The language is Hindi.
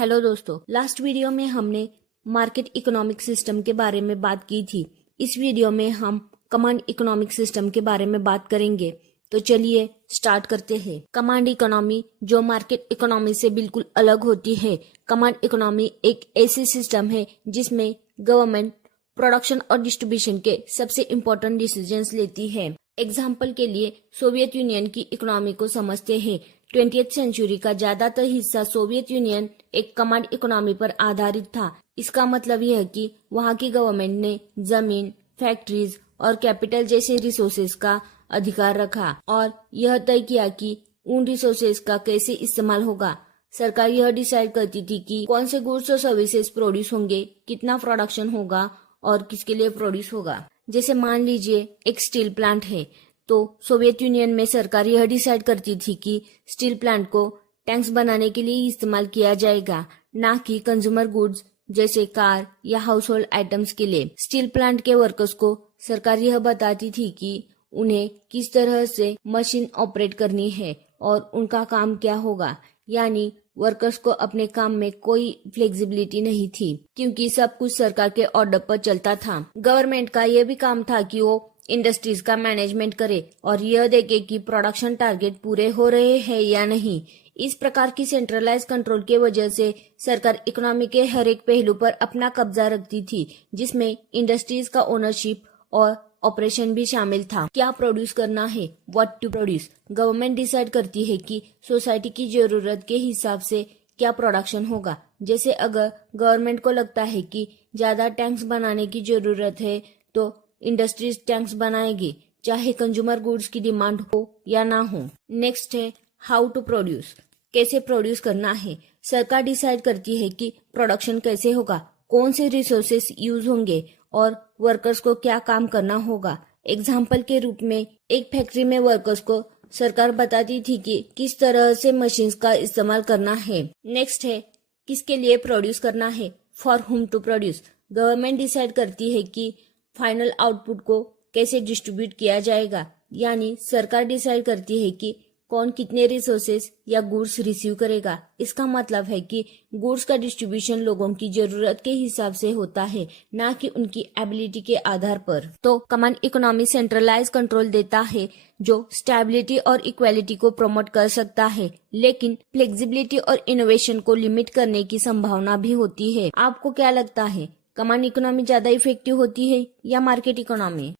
हेलो दोस्तों, लास्ट वीडियो में हमने मार्केट इकोनॉमिक सिस्टम के बारे में बात की थी। इस वीडियो में हम कमांड इकोनॉमिक सिस्टम के बारे में बात करेंगे। तो चलिए स्टार्ट करते हैं। कमांड इकोनॉमी जो मार्केट इकोनॉमी से बिल्कुल अलग होती है। कमांड इकोनॉमी एक ऐसी सिस्टम है जिसमें गवर्नमेंट प्रोडक्शन और डिस्ट्रीब्यूशन के सबसे इम्पोर्टेंट डिसीजंस लेती है। एग्जाम्पल के लिए सोवियत यूनियन की इकोनॉमी को समझते हैं। 20th सेंचुरी का ज्यादातर हिस्सा सोवियत यूनियन एक कमांड इकोनॉमी पर आधारित था। इसका मतलब यह है कि वहां की गवर्नमेंट ने जमीन, फैक्ट्रीज और कैपिटल जैसे रिसोर्सेज का अधिकार रखा और यह तय किया कि उन रिसोर्सेज का कैसे इस्तेमाल होगा। सरकार यह डिसाइड करती थी कि कौन से गुड्स और सर्विसेज प्रोड्यूस होंगे, कितना प्रोडक्शन होगा और किसके लिए प्रोड्यूस होगा। जैसे मान लीजिए एक स्टील प्लांट है, तो सोवियत यूनियन में सरकार यह डिसाइड करती थी कि स्टील प्लांट को टैंक्स बनाने के लिए इस्तेमाल किया जाएगा, ना कि कंज्यूमर गुड्स जैसे कार या हाउस होल्ड आइटम्स के लिए। स्टील प्लांट के वर्कर्स को सरकार यह बताती थी कि उन्हें किस तरह से मशीन ऑपरेट करनी है और उनका काम क्या होगा। यानी वर्कर्स को अपने काम में कोई फ्लेक्सिबिलिटी नहीं थी, क्योंकि सब कुछ सरकार के ऑर्डर पर चलता था। गवर्नमेंट का यह भी काम था कि वो इंडस्ट्रीज का मैनेजमेंट करे और यह देखे कि प्रोडक्शन टारगेट पूरे हो रहे हैं या नहीं। इस प्रकार की सेंट्रलाइज कंट्रोल के वजह से सरकार इकोनॉमी के हर एक पहलू पर अपना कब्जा रखती थी, जिसमें इंडस्ट्रीज का ओनरशिप और ऑपरेशन भी शामिल था। क्या प्रोड्यूस करना है, what to produce, government decide करती है कि सोसाइटी की जरूरत के हिसाब से क्या प्रोडक्शन होगा। जैसे अगर गवर्नमेंट को लगता है कि ज्यादा टैंक्स बनाने की जरूरत है तो इंडस्ट्रीज टैंक्स बनाएगी, चाहे कंज्यूमर गुड्स की डिमांड हो या ना हो। नेक्स्ट है हाउ टू प्रोड्यूस, कैसे प्रोड्यूस करना है। सरकार डिसाइड करती है कि प्रोडक्शन कैसे होगा, कौन से रिसोर्सेस यूज होंगे और वर्कर्स को क्या काम करना होगा। एग्जाम्पल के रूप में एक फैक्ट्री में वर्कर्स को सरकार बताती थी कि किस तरह से मशीन्स का इस्तेमाल करना है। नेक्स्ट है किसके लिए प्रोड्यूस करना है, फॉर हुम टू प्रोड्यूस। गवर्नमेंट डिसाइड करती है कि फाइनल आउटपुट को कैसे डिस्ट्रीब्यूट किया जाएगा। यानी सरकार डिसाइड करती है कि कौन कितने रिसोर्सेस या गुड्स रिसीव करेगा। इसका मतलब है कि गुड्स का डिस्ट्रीब्यूशन लोगों की जरूरत के हिसाब से होता है, ना कि उनकी एबिलिटी के आधार पर। तो कमांड इकोनॉमी सेंट्रलाइज कंट्रोल देता है जो स्टेबिलिटी और इक्वालिटी को प्रमोट कर सकता है, लेकिन फ्लेक्सिबिलिटी और इनोवेशन को लिमिट करने की संभावना भी होती है। आपको क्या लगता है, कमांड इकोनॉमी ज्यादा इफेक्टिव होती है या मार्केट इकोनॉमी?